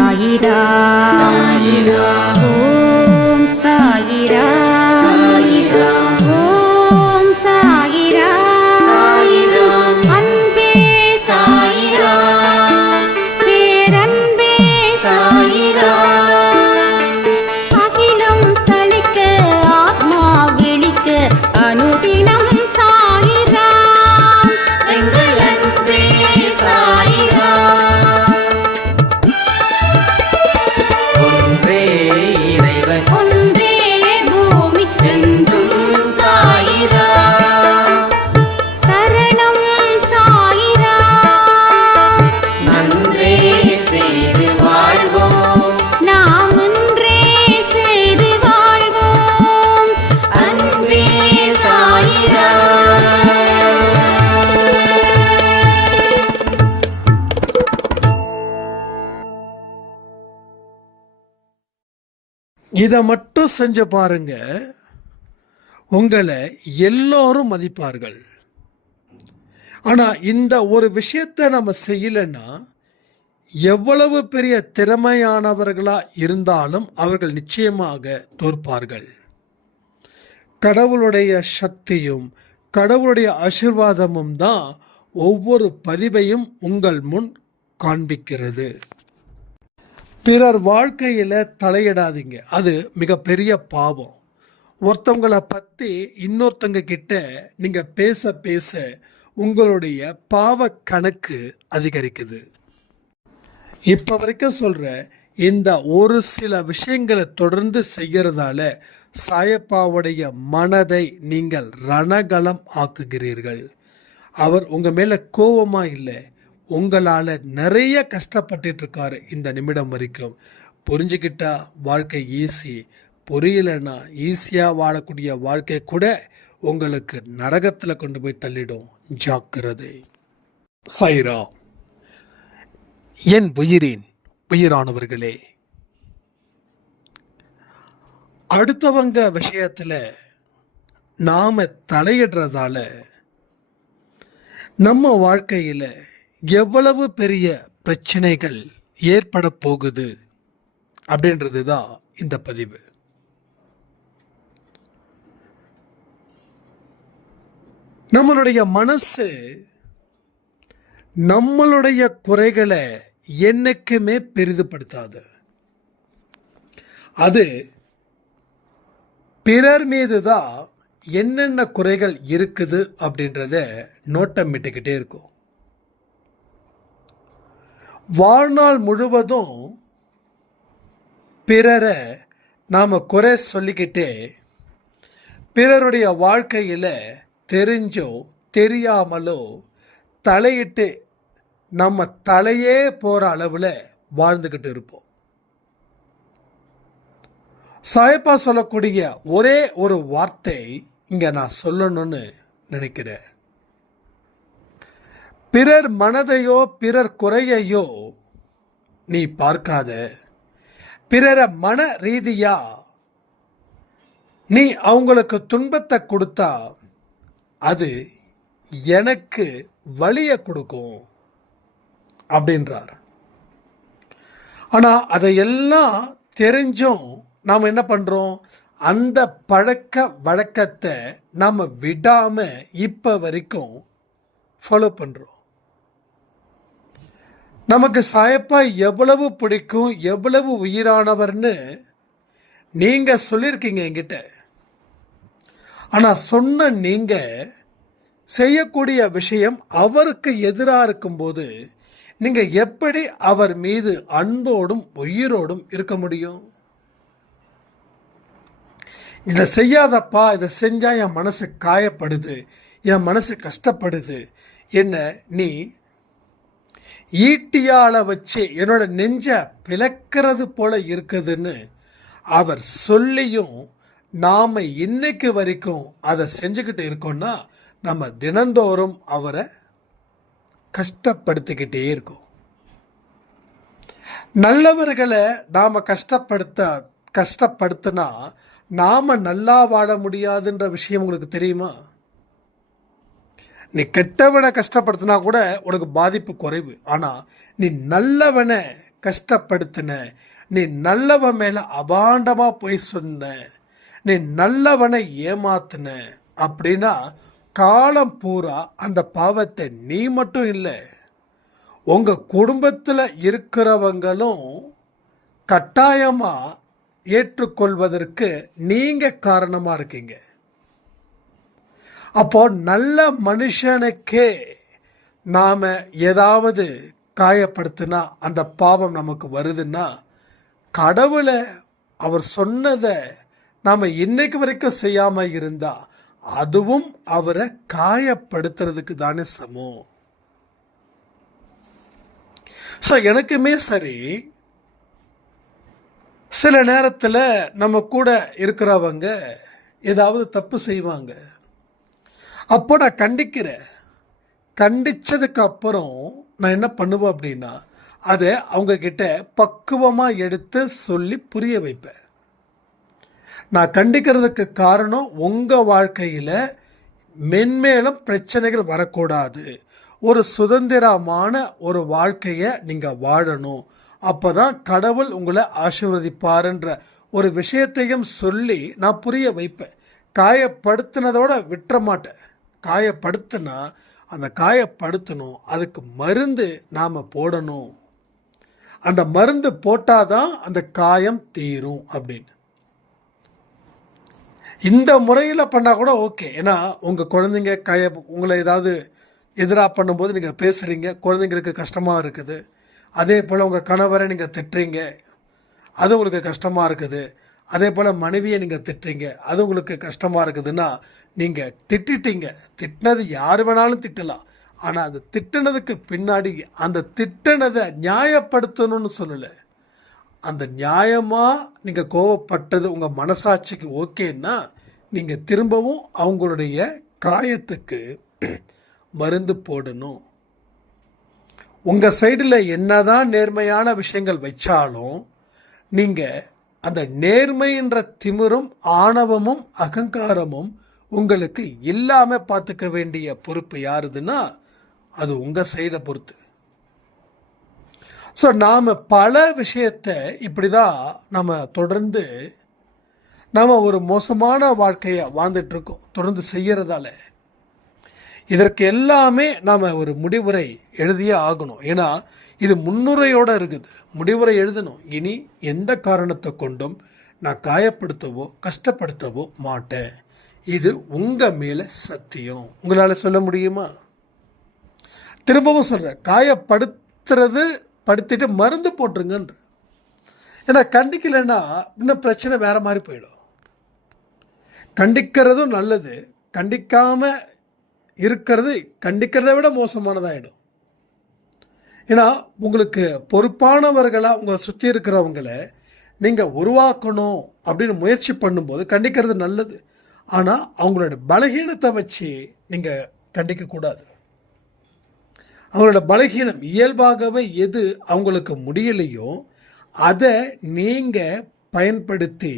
சாயிரா சாயிரா ஓம் சாயிரா சாயிரா ஓம் சாயிரா சாயிரா அன்பே சாயிரா பேரன்பே சாயிரா அகிலம் தளிக்க ஆத்மா விழிக்க அனுதினம் சாயிரா எங்கள் அன்பே சாயிரா ஒன்றே இறைவன் ஒன்றே பூமிக்கென்றும் சாயிரா சரணம் சாயிரா நன்றே செய்து வாழ்வோம் நாம் ஒன்றே செய்து வாழ்வோம் அன்பே சாயிரா இதை மட்டும் செஞ்சு பாருங்க, உங்களை எல்லோரும் மதிப்பார்கள். ஆனால் இந்த ஒரு விஷயத்தை நம்ம செய்யலைன்னா எவ்வளவு பெரிய திறமையானவர்களாக இருந்தாலும் அவர்கள் நிச்சயமாக தோற்பார்கள். கடவுளுடைய சக்தியும் கடவுளுடைய ஆசீர்வாதமும் தான் ஒவ்வொரு பதிவையும் உங்கள் முன் காண்பிக்கிறது. பிறர் வாழ்க்கையில் தலையிடாதீங்க, அது மிகப்பெரிய பாவம். ஒருத்தவங்களை பற்றி இன்னொருத்தங்க கிட்ட நீங்கள் பேச பேச உங்களுடைய பாவ கணக்கு அதிகரிக்குது. இப்போ வரைக்கும் சொல்கிற இந்த ஒரு சில விஷயங்களை தொடர்ந்து செய்கிறதால சாயப்பாவுடைய மனதை நீங்கள் ரணகலம் ஆக்குகிறீர்கள். அவர் உங்கள் மேலே கோபமாக இல்லை, உங்களால் நிறைய கஷ்டப்பட்டுட்டு இருக்காரு இந்த நிமிடம் வரைக்கும். புரிஞ்சுக்கிட்டா வாழ்க்கை ஈஸி, புரியலைன்னா ஈஸியாக வாழக்கூடிய வாழ்க்கை கூட உங்களுக்கு நரகத்தில் கொண்டு போய் தள்ளிடும். ஜாக்கிரதை. சாயிரா. என் உயிரின் உயிரானவர்களே, அடுத்தவங்க விஷயத்தில் நாம் தலையிடுறதால நம்ம வாழ்க்கையில் எவ்வளவு பெரிய பிரச்சனைகள் ஏற்பட போகுது அப்படின்றது தான் இந்த பதிவு. நம்மளுடைய மனசு நம்மளுடைய குறைகளை என்னைக்குமே பெரிதுபடுத்தாது. அது பிறர் மீது தான் என்னென்ன குறைகள் இருக்குது அப்படின்றத நோட்டம் விட்டுக்கிட்டே இருக்கும். வாழ்நாள் முழுவதும் பிறரை நாம் குறை சொல்லிக்கிட்டே பிறருடைய வாழ்க்கையில் தெரிஞ்சோ தெரியாமலோ தலையிட்டு நம்ம தலையே போகிற அளவில் வாழ்ந்துக்கிட்டு இருப்போம். சாயப்பா சொல்லக்கூடிய ஒரே ஒரு வார்த்தை இங்கே நான் சொல்லணும்னு நினைக்கிறேன். பிறர் மனதையோ பிறர் குறையையோ நீ பார்க்காத. பிறரை மன ரீதியா நீ அவங்களுக்கு துன்பத்தை கொடுத்தா அது எனக்கு வலியை கொடுக்கும் அப்படின்றார். ஆனால் அதையெல்லாம் தெரிஞ்சும் நாம் என்ன பண்ணுறோம், அந்த பழக்க வழக்கத்தை நாம் விடாமல் இப்போ வரைக்கும் ஃபாலோ பண்ணுறோம். நமக்கு சாயப்பா எவ்வளவு பிடிக்கும், எவ்வளவு உயிரானவர்னு நீங்கள் சொல்லியிருக்கீங்க என்கிட்ட. ஆனால் சொன்ன நீங்கள் செய்யக்கூடிய விஷயம் அவருக்கு எதிராக இருக்கும்போது நீங்கள் எப்படி அவர் மீது அன்போடும் உயிரோடும் இருக்க முடியும்? இதை செய்யாதப்பா, இதை செஞ்சால் என் மனசு காயப்படுது, என் மனசு கஷ்டப்படுது, என்ன நீ ஈட்டியால் வச்சு என்னோட நெஞ்ச பிளக்கிறது போல இருக்குதுன்னு அவர் சொல்லியும் நாம் இன்னைக்கு வரைக்கும் அதை செஞ்சுக்கிட்டு இருக்கோம்னா நம்ம தினந்தோறும் அவரை கஷ்டப்படுத்திக்கிட்டே இருக்கோம். நல்லவர்களை நாம் கஷ்டப்படுத்தினா நாம் நல்லா வாழ முடியாதுன்ற விஷயம் உங்களுக்கு தெரியுமா? நீ கெட்டவனை கஷ்டப்படுத்தினா கூட உனக்கு பாதிப்பு குறைவு. ஆனால் நீ நல்லவனை கஷ்டப்படுத்தின, நீ நல்லவன் மேலே அபாண்டமாக போய் சொன்ன, நீ நல்லவனை ஏமாத்தின அப்படின்னா காலம் பூரா அந்த பாவத்தை நீ மட்டும் இல்லை, உங்கள் குடும்பத்தில் இருக்கிறவங்களும் கட்டாயமாக ஏற்றுக்கொள்வதற்கு நீங்கள் காரணமாக இருக்கீங்க. அப்போ நல்ல மனுஷனுக்கே நாம் ஏதாவது காயப்படுத்தினா அந்த பாவம் நமக்கு வருதுன்னா, கடவுளை அவர் சொன்னதை நாம் இன்னைக்கு வரைக்கும் செய்யாமல் இருந்தால் அதுவும் அவரை காயப்படுத்துறதுக்கு தானே சமம். ஸோ எனக்குமே சரி, சில நேரத்தில் நம்ம கூட இருக்கிறவங்க ஏதாவது தப்பு செய்வாங்க, அப்போ நான் கண்டிக்கிறேன். கண்டித்ததுக்கு அப்புறம் நான் என்ன பண்ணுவேன் அப்படின்னா, அதை அவங்கக்கிட்ட பக்குவமாக எடுத்து சொல்லி புரிய வைப்பேன். நான் கண்டிக்கிறதுக்கு காரணம் உங்கள் வாழ்க்கையில் மென்மேலும் பிரச்சனைகள் வரக்கூடாது, ஒரு சுதந்திரமான ஒரு வாழ்க்கையை நீங்கள் வாழணும், அப்போ தான் கடவுள் உங்களை ஆசீர்வதிப்பாருன்ற ஒரு விஷயத்தையும் சொல்லி நான் புரிய வைப்பேன். காயப்படுத்தினதோட விட்டுற மாட்டேன். காயப்படுத்தினா அந்த காயப்படுத்தணும், அதுக்கு மருந்து நாம் போடணும், அந்த மருந்து போட்டால் தான் அந்த காயம் தீரும் அப்படின்னு. இந்த முறையில் பண்ணால் கூட ஓகே. ஏன்னா உங்கள் குழந்தைங்க உங்களை ஏதாவது எதிராக பண்ணும்போது நீங்கள் பேசுகிறீங்க, குழந்தைங்களுக்கு கஷ்டமாக இருக்குது. அதே போல் உங்கள் கணவரை நீங்கள் திட்டுறீங்க, அது உங்களுக்கு கஷ்டமாக இருக்குது. அதே போல் மனைவியை நீங்கள் திட்டுறீங்க, அது உங்களுக்கு கஷ்டமாக இருக்குதுன்னா, நீங்கள் திட்டிட்டீங்க. திட்டினது யார் வேணாலும் திட்டலாம், ஆனால் அந்த திட்டினதுக்கு பின்னாடி அந்த திட்டினதை நியாயப்படுத்தணும்னு சொல்லலை. அந்த நியாயமாக நீங்கள் கோவப்பட்டது உங்கள் மனசாட்சிக்கு ஓகேன்னா நீங்கள் திரும்பவும் அவங்களுடைய காயத்துக்கு மருந்து போடணும். உங்கள் சைடில் என்னதான் நேர்மையான விஷயங்கள் வச்சாலும் நீங்கள் அந்த நேர்மைன்ற திமிரும் ஆணவமும் அகங்காரமும் உங்களுக்கு இல்லாமல் பார்த்துக்க வேண்டிய பொறுப்பு யாருதுன்னா அது உங்கள் சைடை பொறுத்து. ஸோ நாம் பல விஷயத்தை இப்படி தான் நம்ம தொடர்ந்து நாம் ஒரு மோசமான வாழ்க்கையை வாழ்ந்துட்டுருக்கோம் தொடர்ந்து செய்கிறதால. இதற்கு எல்லாமே நாம் ஒரு முடிவுரை எழுதியே ஆகணும். ஏன்னா இது முன்னுரையோடு இருக்குது. முடிவுரை எழுதணும். இனி எந்த காரணத்தை கொண்டும் நான் காயப்படுத்தவோ கஷ்டப்படுத்தவோ மாட்டேன், இது உங்கள் மேலே சத்தியம். உங்களால் சொல்ல முடியுமா? திரும்பவும் சொல்கிறேன், காயப்படுத்துறது படுத்திட்டு மருந்து போட்டுருங்கன்ற. ஏன்னா கண்டிக்கலைன்னா இன்னும் பிரச்சனை வேறு மாதிரி போயிடும். கண்டிக்கிறதும் நல்லது, கண்டிக்காமல் இருக்கிறது கண்டிக்கிறத விட மோசமானதாகிடும். ஏன்னா உங்களுக்கு பொறுப்பானவர்களாக உங்களை சுற்றி இருக்கிறவங்களை நீங்கள் உருவாக்கணும் அப்படின்னு முயற்சி பண்ணும்போது கண்டிக்கிறது நல்லது. ஆனால் அவங்களோட பலகீனத்தை வச்சு நீங்கள் கண்டிக்கக்கூடாது. அவங்களோட பலகீனம் இயல்பாகவே எது அவங்களுக்கு முடியலையோ அதை நீங்கள் பயன்படுத்தி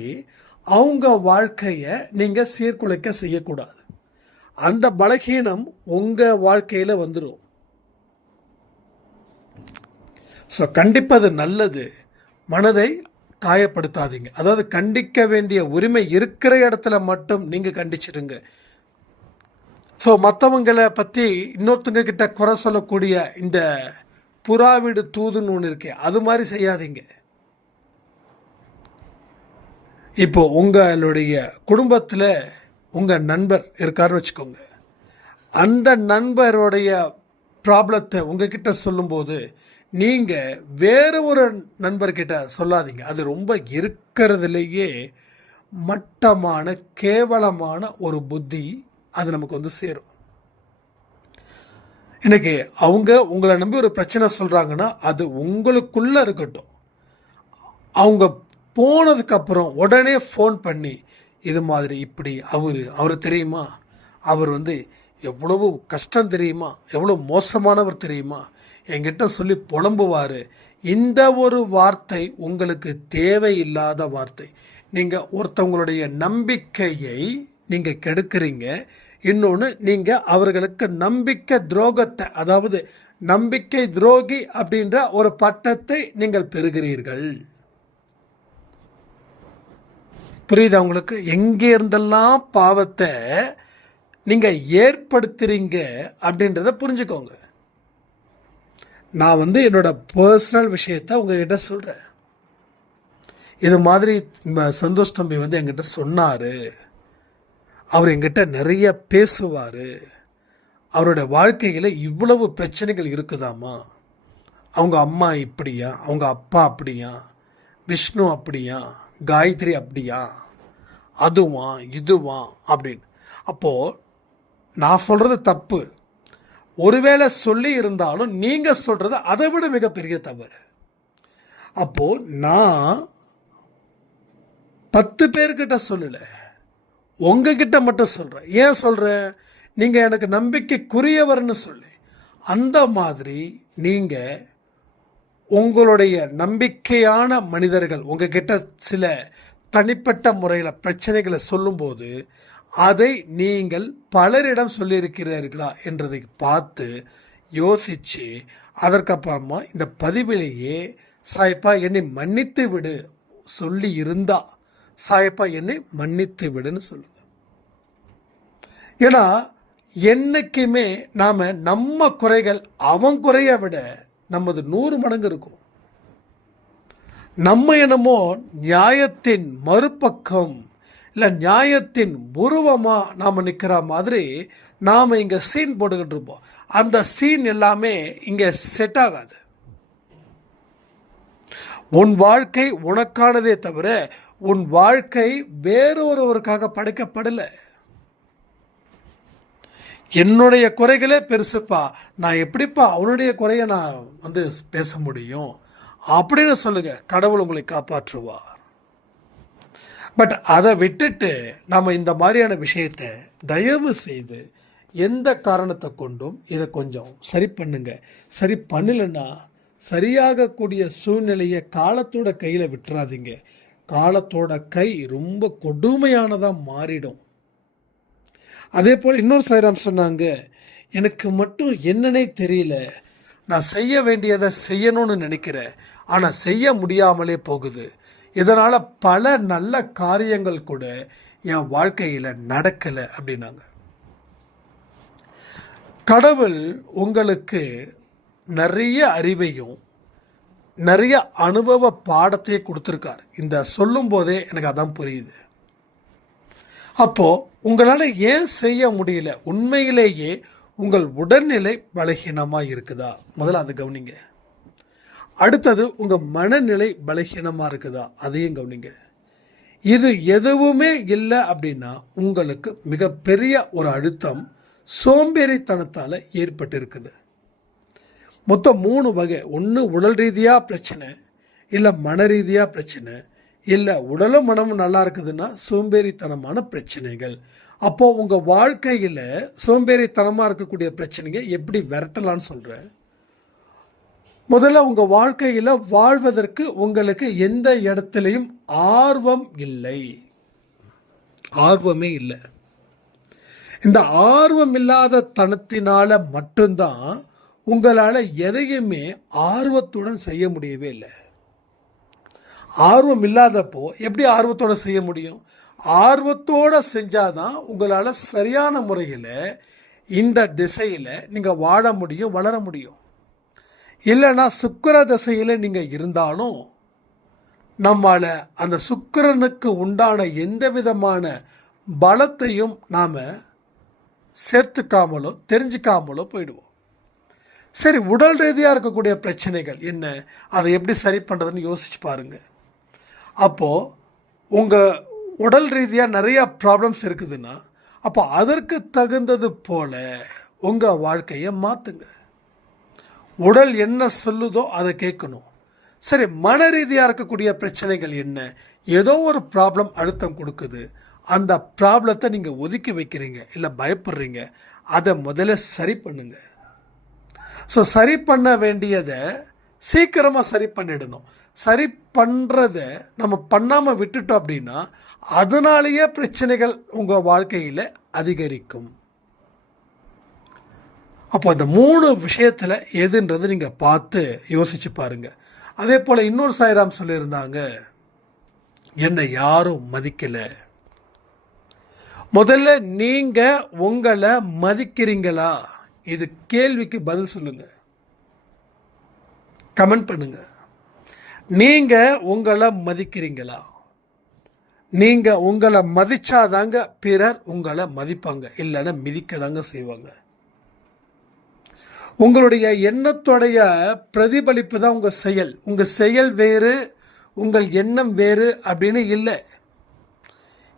அவங்க வாழ்க்கையை நீங்கள் சீர்குலைக்க செய்யக்கூடாது. அந்த பலகீனம் உங்கள் வாழ்க்கையில் வந்துடும். ஸோ கண்டிப்பது நல்லது, மனதை காயப்படுத்தாதீங்க. அதாவது கண்டிக்க வேண்டிய உரிமை இருக்கிற இடத்துல மட்டும் நீங்கள் கண்டிச்சிடுங்க. ஸோ மற்றவங்களை பற்றி இன்னொருத்தங்க கிட்ட குறை சொல்லக்கூடிய இந்த புறாவீடு தூதுன்னு ஒன்று இருக்கே, அது மாதிரி செய்யாதீங்க. இப்போ உங்களுடைய குடும்பத்தில் உங்கள் நண்பர் இருக்காருன்னு வச்சுக்கோங்க, அந்த நண்பருடைய ப்ராப்ளத்தை உங்ககிட்ட சொல்லும்போது நீங்கள் வேறு ஒரு நண்பர்கிட்ட சொல்லாதீங்க. அது ரொம்ப இருக்கிறதுலேயே மட்டமான கேவலமான ஒரு புத்தி அது நமக்கு வந்து சேரும். இன்னைக்கு அவங்க உங்களை நம்பி ஒரு பிரச்சனை சொல்கிறாங்கன்னா அது உங்களுக்குள்ளே இருக்கட்டும். அவங்க போனதுக்கப்புறம் உடனே ஃபோன் பண்ணி இது மாதிரி இப்படி அவர் தெரியுமா, அவர் வந்து எவ்வளவு கஷ்டம் தெரியுமா, எவ்வளோ மோசமானவர் தெரியுமா, என்கிட்ட சொல்லி புலம்புவார். இந்த ஒரு வார்த்தை உங்களுக்கு தேவையில்லாத வார்த்தை. நீங்கள் ஒருத்தவங்களுடைய நம்பிக்கையை நீங்கள் கெடுக்கிறீங்க. இன்னொன்று நீங்கள் அவர்களுக்கு நம்பிக்கை துரோகத்தை, அதாவது நம்பிக்கை துரோகி அப்படின்ற ஒரு பட்டத்தை நீங்கள் பெறுகிறீர்கள். புரியுதா உங்களுக்கு? எங்கே இருந்தெல்லாம் பாவத்தை நீங்கள் ஏற்படுத்துறீங்க அப்படின்றத புரிஞ்சுக்கோங்க. நான் என்னோட பர்சனல் விஷயத்தை உங்ககிட்ட சொல்கிறேன். இது மாதிரி சந்தோஷ் தம்பி என்கிட்ட சொன்னார். அவர் என்கிட்ட நிறைய பேசுவார். அவரோட வாழ்க்கையில் இவ்வளவு பிரச்சனைகள் இருக்குதாமா. அவங்க அம்மா இப்படியா, அவங்க அப்பா அப்படியா, விஷ்ணு அப்படியா, காயத்ரி அப்படியா, அதுவா இதுவா அப்படின்னு. அப்போது நான் சொல்கிறது தப்பு. ஒருவேளை சொல்லி இருந்தாலும் நீங்கள் சொல்கிறது அதை விட மிகப்பெரிய தவறு. அப்போது நான் 10 பேர்கிட்ட சொல்லலை, உங்ககிட்ட மட்டும் சொல்கிறேன். ஏன் சொல்கிறேன்? நீங்கள் எனக்கு நம்பிக்கைக்குரியவர்னு சொல்லி. அந்த மாதிரி நீங்கள் உங்களுடைய நம்பிக்கையான மனிதர்கள் உங்ககிட்ட சில தனிப்பட்ட முறையில் பிரச்சனைகளை சொல்லும்போது அதை நீங்கள் பலரிடம் சொல்லியிருக்கிறீர்களா என்றதை பார்த்து யோசித்து அதற்கப்புறமா இந்த பதிவிலேயே சாயப்பா என்னை மன்னித்து விடு சொல்லி இருந்தா சாயப்பா என்னை மன்னித்து விடுன்னு சொல்லுங்க. ஏன்னா என்னைக்குமே நாம் நம்ம குறைகள் அவன் குறைய விட நமது 100 மடங்கு இருக்கும். நம்ம என்னமோ நியாயத்தின் மறுபக்கம் இல்லை நியாயத்தின் உருவமாக நாம் நிற்கிற மாதிரி நாம் இங்கே சீன் போட்டுக்கிட்டு இருப்போம். அந்த சீன் எல்லாமே இங்கே செட் ஆகாது. உன் வாழ்க்கை உனக்கானதே தவிர உன் வாழ்க்கை வேறொருவருக்காக படைக்கப்படலை. என்னுடைய குறைகளே பெருசுப்பா, நான் எப்படிப்பா அவனுடைய குறையை நான் பேச முடியும் அப்படின்னு சொல்லுங்க. கடவுள் உங்களை காப்பாற்றுவார். பட் அதை விட்டுட்டு நம்ம இந்த மாதிரியான விஷயத்தை தயவு செய்து எந்த காரணத்தை கொண்டும் இதை கொஞ்சம் சரி பண்ணுங்க. சரி பண்ணலைன்னா சரியாகக்கூடிய சூழ்நிலையை காலத்தோட கையில் விட்டுறாதீங்க. காலத்தோட கை ரொம்ப கொடுமையானதாக மாறிடும். அதே போல் இன்னொரு சாய்ராம் சொன்னாங்க, எனக்கு மட்டும் என்னன்னே தெரியல, நான் செய்ய வேண்டியதை செய்யணும்னு நினைக்கிறேன், ஆனால் செய்ய முடியாமலே போகுது. இதனால் பல நல்ல காரியங்கள் கூட என் வாழ்க்கையில் நடக்கலை அப்படின்னாங்க. கடவுள் உங்களுக்கு நிறைய அறிவையும் நிறைய அனுபவ பாடத்தையே கொடுத்துருக்கார். இந்த சொல்லும் போதே எனக்கு அதான் புரியுது. அப்போது உங்களால் ஏன் செய்ய முடியல? உண்மையிலேயே உங்கள் உடல்நிலை பலகீனமாக இருக்குதா? முதல்ல அதை கவனிங்க. அடுத்தது உங்கள் மனநிலை பலகீனமாக இருக்குதா? அதையும் கவனிங்க. இது எதுவுமே இல்லை அப்படின்னா உங்களுக்கு மிகப்பெரிய ஒரு அழுத்தம் சோம்பேறித்தனத்தால் ஏற்பட்டிருக்குது. மொத்தம் 3 வகை. ஒன்று உடல் ரீதியாக பிரச்சனை, இல்லை மன ரீதியாக பிரச்சனை, இல்லை உடலும் மனமும் நல்லா இருக்குதுன்னா சோம்பேறித்தனமான பிரச்சனைகள். அப்போது உங்கள் வாழ்க்கையில் சோம்பேறித்தனமாக இருக்கக்கூடிய பிரச்சனைங்க எப்படி விரட்டலான்னு சொல்கிறேன். முதல்ல உங்கள் வாழ்க்கையில் வாழ்வதற்கு உங்களுக்கு எந்த இடத்துலையும் ஆர்வம் இல்லை, ஆர்வமே இல்லை. இந்த ஆர்வம் இல்லாத தனத்தினால மட்டும்தான் உங்களால் எதையுமே ஆர்வத்துடன் செய்ய முடியவே இல்லை. ஆர்வம் இல்லாதப்போ எப்படி ஆர்வத்தோடு செய்ய முடியும்? ஆர்வத்தோடு செஞ்சாதான் உங்களால் சரியான முறையில் இந்த திசையில் நீங்கள் வாழ முடியும், வளர முடியும். இல்லைன்னா சுக்கிர திசையில் நீங்கள் இருந்தாலும் நம்மால் அந்த சுக்கிரனுக்கு உண்டான எந்த விதமான பலத்தையும் நாம் சேர்த்துக்காமலோ தெரிஞ்சுக்காமலோ போயிடுவோம். சரி, உடல் ரீதியாக இருக்கக்கூடிய பிரச்சனைகள் என்ன, அதை எப்படி சரி பண்ணுறதுன்னு யோசிச்சு பாருங்கள். அப்போது உங்கள் உடல் ரீதியாக நிறையா ப்ராப்ளம்ஸ் இருக்குதுன்னா அப்போ அதற்கு தகுந்தது போல் உங்கள் வாழ்க்கையை மாற்றுங்க. உடல் என்ன சொல்லுதோ அதை கேட்கணும். சரி, மன ரீதியாக இருக்கக்கூடிய பிரச்சனைகள் என்ன? ஏதோ ஒரு ப்ராப்ளம் அழுத்தம் கொடுக்குது, அந்த ப்ராப்ளத்தை நீங்கள் ஒதுக்கி வைக்கிறீங்க, இல்லை பயப்படுறீங்க, அதை முதல்ல சரி பண்ணுங்க. ஸோ சரி பண்ண வேண்டியதை சீக்கிரமாக சரி பண்ணிடணும். சரி பண்ணுறத நம்ம பண்ணாமல் விட்டுட்டோம் அப்படின்னா அதனாலேயே பிரச்சனைகள் உங்கள் வாழ்க்கையில் அதிகரிக்கும். அப்போ அந்த 3 விஷயத்தில் எதுன்றது நீங்கள் பார்த்து யோசிச்சு பாருங்கள். அதே போல் இன்னொரு சாய்ராம் சொல்லியிருந்தாங்க, என்னை யாரும் மதிக்கலை. முதல்ல நீங்கள் உங்களை மதிக்கிறீங்களா? இது கேள்விக்கு பதில் சொல்லுங்க, கமெண்ட் பண்ணுங்க. நீங்கள் உங்களை மதிக்கிறீங்களா? நீங்கள் உங்களை மதிச்சாதாங்க பிறர் உங்களை மதிப்பாங்க, இல்லைன்னா மிதிக்க தாங்க செய்வாங்க. உங்களுடைய எண்ணத்தோடைய பிரதிபலிப்பு தான் உங்கள் செயல். உங்கள் செயல் வேறு, உங்கள் எண்ணம் வேறு அப்படின்னு இல்லை.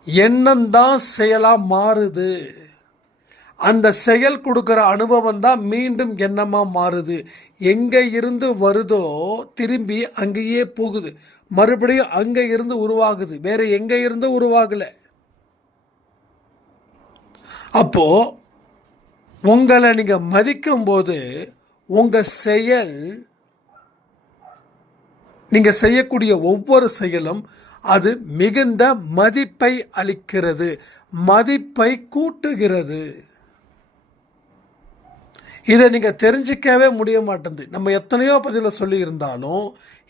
எண்ணம் தான் செயலாக மாறுது. அந்த செயல் கொடுக்குற அனுபவம் தான் மீண்டும் எண்ணமாக மாறுது. எங்கே இருந்து வருதோ திரும்பி அங்கேயே போகுது, மறுபடியும் அங்கே இருந்து உருவாகுது, வேறு எங்கே இருந்து உருவாகலை. அப்போது உங்களை நீங்கள் மதிக்கும்போது உங்கள் செயல், நீங்கள் செய்யக்கூடிய ஒவ்வொரு செயலும் அது மிகுந்த மதிப்பை அளிக்கிறது, மதிப்பை கூட்டுகிறது. இதை நீங்கள் தெரிஞ்சிக்கவே முடிய மாட்டேங்குது. நம்ம எத்தனையோ பதிவில் சொல்லி இருந்தாலும்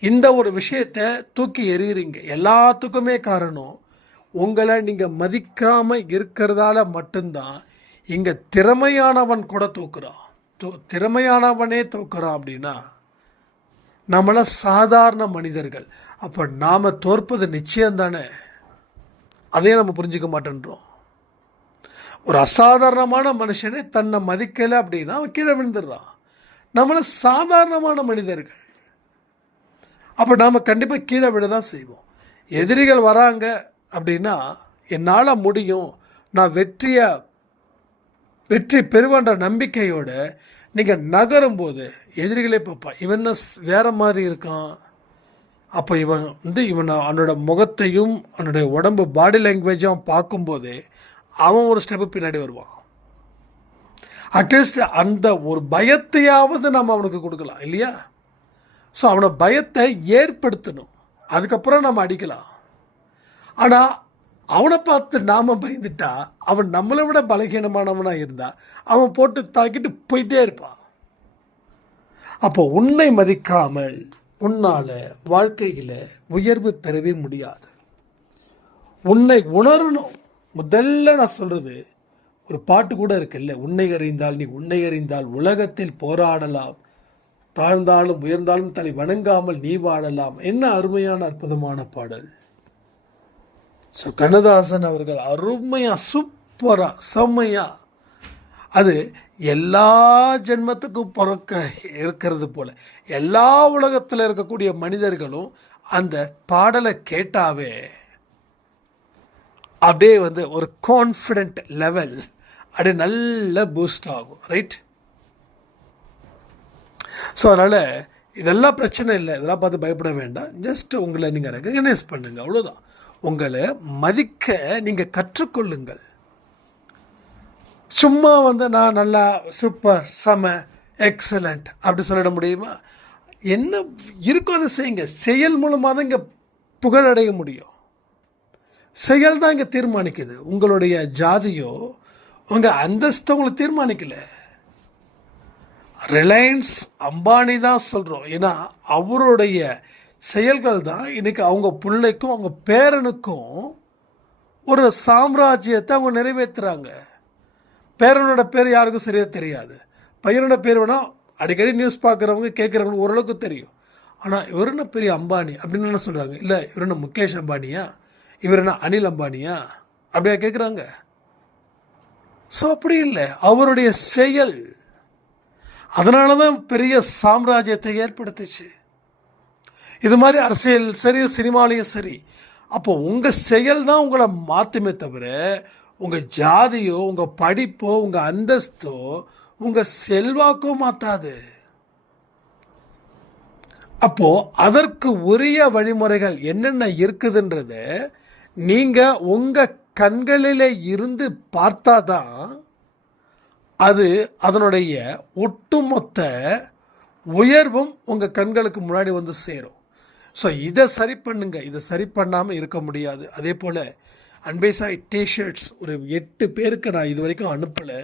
இந்த ஒரு விஷயத்தை தூக்கி எறிகிறீங்க. எல்லாத்துக்குமே காரணம் உங்களை நீங்கள் மதிக்காமல் இருக்கிறதால மட்டும்தான். இங்கே திறமையானவன் கூட தோக்குறான். திறமையானவனே தோக்குறான் அப்படின்னா நம்மள சாதாரண மனிதர்கள். அப்போ நாம் தோற்பது நிச்சயம்தானே. அதையே நம்ம புரிஞ்சிக்க மாட்டேன்றோம். ஒரு அசாதாரணமான மனுஷனே தன்னை மதிக்கலை அப்படின்னா அவன் கீழே விழுந்துடுறான். நம்மள சாதாரணமான மனிதர்கள். அப்போ நாம் கண்டிப்பாக கீழே விட தான் செய்வோம். எதிரிகள் வராங்க அப்படின்னா என்னால் முடியும், நான் வெற்றி பெறுவன்ற நம்பிக்கையோடு நீங்கள் நகரும்போது எதிரிகளே பார்ப்பா, இவன் வேறு மாதிரி இருக்கான். அப்போ இவன் அவனோட முகத்தையும் அவனுடைய உடம்பு பாடி லாங்குவேஜும் பார்க்கும்போது அவன் ஒரு ஸ்டெப்பு பின்னாடி வருவான். அட்லீஸ்ட் அந்த ஒரு பயத்தையாவது நம்ம அவனுக்கு கொடுக்கலாம் இல்லையா? ஸோ அவனை பயத்தை ஏற்படுத்தணும், அதுக்கப்புறம் நம்ம அடிக்கலாம். ஆனால் அவனை பார்த்து நாம் பயந்துட்டா அவன் நம்மளை விட பலகீனமானவனாக இருந்தால் அவன் போட்டு தாக்கிட்டு போயிட்டே இருப்பான். அப்போ உன்னை மதிக்காமல் உன்னால் வாழ்க்கையில் உயர்வு பெறவே முடியாது. உன்னை உணரணும். முதல்ல நான் சொல்கிறது, ஒரு பாட்டு கூட இருக்குல்ல, உன்னை அறிந்தால் நீ உன்னை அறிந்தால் உலகத்தில் போராடலாம், தாழ்ந்தாலும் உயர்ந்தாலும் தலை வணங்காமல் நீ வாழலாம். என்ன அருமையான அற்புதமான பாடல். ஸோ கண்ணதாசன் அவர்கள் அருமையாக சூப்பராக செம்மையாக அது எல்லா ஜென்மத்துக்கும் பிறக்க இருக்கிறது போல் எல்லா உலகத்தில் இருக்கக்கூடிய மனிதர்களும் அந்த பாடலை கேட்டாவே அப்படியே ஒரு கான்ஃபிடென்ட் லெவல் அப்படியே நல்ல பூஸ்ட் ஆகும். ரைட்? ஸோ அதனால் இதெல்லாம் பிரச்சனை இல்லை, இதெல்லாம் பார்த்து பயப்பட வேண்டாம். ஜஸ்ட் உங்களை நீங்கள் ரெகக்னைஸ் பண்ணுங்கள், அவ்வளோதான். உங்களை மதிக்க நீங்கள் கற்றுக்கொள்ளுங்கள். சும்மா நான் நல்லா சூப்பர் செம எக்ஸலண்ட் அப்படி சொல்லிட முடியுமா? என்ன இருக்கோ அதை செய்யுங்க. செயல் மூலமாக தான் இங்கே புகழடைய முடியும். செயல் தான் இங்கே தீர்மானிக்குது. உங்களுடைய ஜாதியோ உங்கள் அந்தஸ்தை உங்களை தீர்மானிக்கலை. ரிலையன்ஸ் அம்பானி தான் சொல்கிறோம். ஏன்னா அவருடைய செயல்கள் தான் இன்றைக்கி அவங்க பிள்ளைக்கும் அவங்க பேரனுக்கும் ஒரு சாம்ராஜ்யத்தை அவங்க நிறைவேற்றுறாங்க. பேரனோட பேர் யாருக்கும் சரியாக தெரியாது. பையனோட பேர் வேணால் அடிக்கடி நியூஸ் பார்க்குறவங்க கேட்குறவங்க ஓரளவுக்கு தெரியும். ஆனால் இவர் என்ன பெரிய அம்பானி அப்படின்னு என்ன சொல்கிறாங்க? இல்லை இவர் என்ன முகேஷ் அம்பானியா, இவர் என்ன அனில் அம்பானியா அப்படியா கேட்குறாங்க? ஸோ அப்படி இல்லை, அவருடைய செயல் அதனால தான் பெரிய சாம்ராஜ்யத்தை ஏற்படுத்துச்சு. இது மாதிரி அரசியல் சரி, சினிமாலையும் சரி. அப்போ உங்கள் செயல் தான் உங்களை மாற்றுமே தவிர உங்கள் ஜாதியோ உங்கள் படிப்போ உங்கள் அந்தஸ்தோ உங்கள் செல்வாக்கோ மாற்றாது. அப்போது அதற்கு உரிய வழிமுறைகள் என்னென்ன இருக்குதுன்றத நீங்கள் உங்கள் கண்களில் இருந்து பார்த்தா தான் அது அதனுடைய ஒட்டுமொத்த உயர்வும் உங்கள் கண்களுக்கு முன்னாடி வந்து சேரும். ஸோ இதை சரி பண்ணுங்க, இதை சரி பண்ணாமல் இருக்க முடியாது. அதே போல் அன்பேசாய் டிஷர்ட்ஸ் ஒரு 8 பேருக்கு நான் இது வரைக்கும் அனுப்பலை.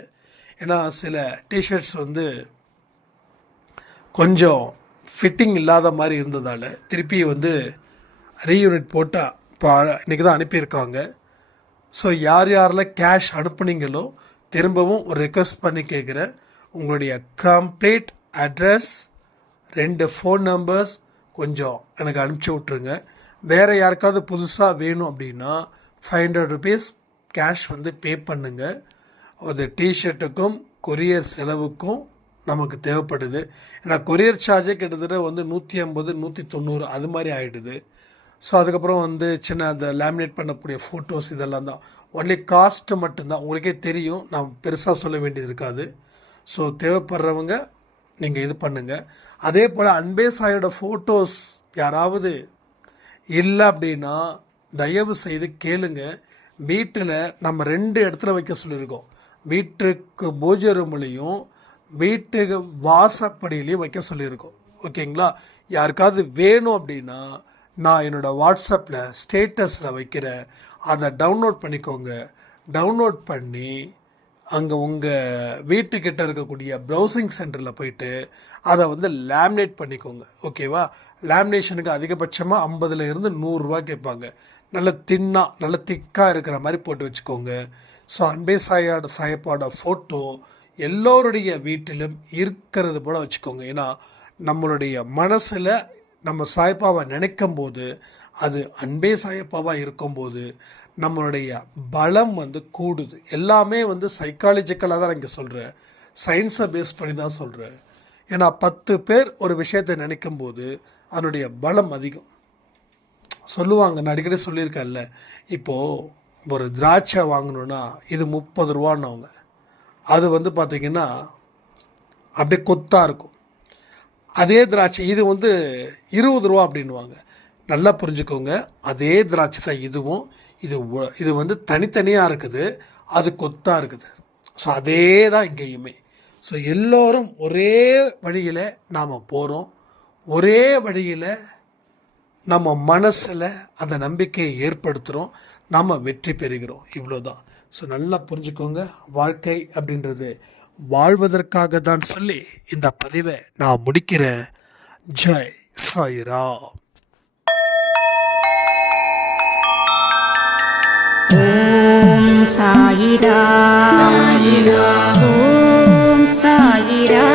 ஏன்னா சில டிஷர்ட்ஸ் வந்து கொஞ்சம் ஃபிட்டிங் இல்லாத மாதிரி இருந்ததால் திருப்பி வந்து ரீயூனிட் போட்டால் இப்போ இன்றைக்கி தான் அனுப்பியிருக்காங்க. ஸோ யார் யாரெல்லாம் கேஷ் அனுப்புனீங்களோ திரும்பவும் ஒரு ரெக்வஸ்ட் பண்ணி கேட்குறேன், உங்களுடைய கம்ப்ளீட் அட்ரஸ் 2 ஃபோன் நம்பர்ஸ் கொஞ்சம் எனக்கு அனுப்பிச்சி விட்ருங்க. வேறு யாருக்காவது புதுசாக வேணும் அப்படின்னா 500 rupees கேஷ் வந்து பே பண்ணுங்கள். ஒரு டிஷர்ட்டுக்கும் கொரியர் செலவுக்கும் நமக்கு தேவைப்படுது. ஏன்னா கொரியர் சார்ஜே கிட்டத்தட்ட வந்து 150 190 அது மாதிரி ஆகிடுது. ஸோ அதுக்கப்புறம் வந்து சின்ன அந்த லேமினேட் பண்ணக்கூடிய ஃபோட்டோஸ் இதெல்லாம் தான். ஒன்லி காஸ்ட்டு மட்டும்தான், உங்களுக்கே தெரியும், நான் பெருசாக சொல்ல வேண்டியது இருக்காது. ஸோ தேவைப்படுறவங்க நீங்கள் இது பண்ணுங்கள். அதே போல் அன்பே சாயோட ஃபோட்டோஸ் யாராவது இல்லை அப்படின்னா தயவு செய்து கேளுங்க. வீட்டில் நம்ம 2 இடத்துல வைக்க சொல்லியிருக்கோம். வீட்டுக்கு பூஜை ரூம்லேயும் வீட்டுக்கு வாசப்படியிலையும் வைக்க சொல்லியிருக்கோம். ஓகேங்களா? யாருக்காவது வேணும் அப்படின்னா நான் என்னோடய வாட்ஸ்அப்பில் ஸ்டேட்டஸில் வைக்கிறேன், அதை டவுன்லோட் பண்ணிக்கோங்க. டவுன்லோட் பண்ணி அங்கே உங்கள் வீட்டுக்கிட்ட இருக்கக்கூடிய ப்ரௌசிங் சென்டரில் போயிட்டு அதை வந்து லேமினேட் பண்ணிக்கோங்க. ஓகேவா? லேமினேஷனுக்கு அதிகபட்சமாக 50 100 ரூபா கேட்பாங்க. நல்ல நல்ல திக்காக இருக்கிற மாதிரி போட்டு வச்சுக்கோங்க. ஸோ அன்பே சாயப்பாட ஃபோட்டோ எல்லோருடைய வீட்டிலும் இருக்கிறது போல் வச்சுக்கோங்க. ஏன்னா நம்மளுடைய மனசில் நம்ம சாயப்பாவை நினைக்கும் போது, அது அன்பே சாயப்பாவாக இருக்கும்போது நம்மளுடைய பலம் வந்து கூடுது. எல்லாமே வந்து சைக்காலஜிக்கலாக தான் நான் இங்கே சொல்கிறேன், சயின்ஸை பேஸ் பண்ணி தான் சொல்கிறேன். ஏன்னா 10 பேர் ஒரு விஷயத்தை நினைக்கும் போது அதனுடைய பலம் அதிகம். சொல்லுவாங்க, நான் அடிக்கடி சொல்லியிருக்கேன்ல, இப்போது ஒரு திராட்சை வாங்கணுன்னா இது 30 ரூபான்னவங்க, அது வந்து பார்த்திங்கன்னா அப்படியே கொத்தாக இருக்கும். அதே திராட்சை இது வந்து 20 ரூபா அப்படின்வாங்க. நல்லா புரிஞ்சுக்கோங்க, அதே திராட்சை தான் இதுவும். இது வந்து தனித்தனியாக இருக்குது, அது கொத்தாக இருக்குது. ஸோ அதே தான் இங்கேயுமே. ஸோ எல்லோரும் ஒரே வழியில் நாம் போகிறோம், ஒரே வழியில் நம்ம மனசில் அந்த நம்பிக்கையை ஏற்படுத்துகிறோம், நம்ம வெற்றி பெறுகிறோம். இவ்வளோதான். ஸோ நல்லா புரிஞ்சுக்கோங்க, வாழ்க்கை அப்படின்றது வாழ்வதற்காக தான் சொல்லி இந்த பதிவை நான் முடிக்கிறேன். ஜெய் சாய்ராம். ஓம் சாயிரா. சாயிரா. ஓம் சாயிரா.